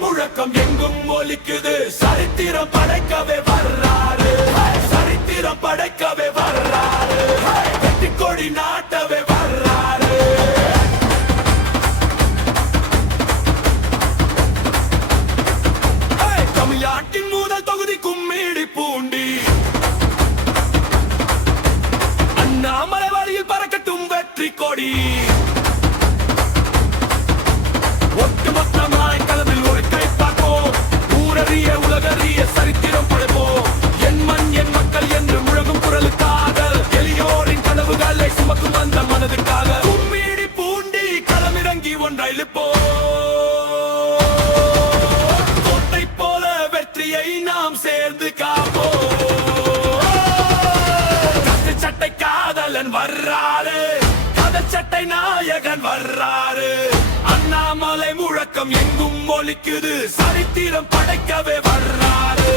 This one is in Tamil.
முழக்கம் எங்கும் ஒலிக்குது. சரித்திரம் படைக்கவே வர்றாரு, சரித்திரம் படைக்கவே வர்றாரு, வெற்றி கொடி நாட்டவே வர்றாரு. தமிழ்நாட்டின் முதல் தொகுதி கும்மிடி பூண்டி. அண்ணாமலை வழியில் பறக்கட்டும் வெற்றி கொடி. ஒட்டுமொத்தமாய் களத்தில் ஒரு கை பார்ப்போம். ஊரறிய உலகறிய சரித்திரம் படைப்போம். என் மண் என் மக்கள் என்று முழங்கும் குரலுக்காக, எளியோரின் கனவுகளை சுமக்கும் அந்த மனதுக்காக கும்மிடி பூண்டி களமிறங்கி ஒன்றை இழுப்போம். கோட்டை போல வெற்றியை நாம் சேர்ந்து காப்போம். கத்து சட்டை காதலன் வர்றாரு, கதர் சட்டை நாயகன் வர்றாரு. அண்ணாமலை முழக்கம் எங்கும் ஒலிக்குது. சரித்திரம் படைக்கவே வர்றாரு.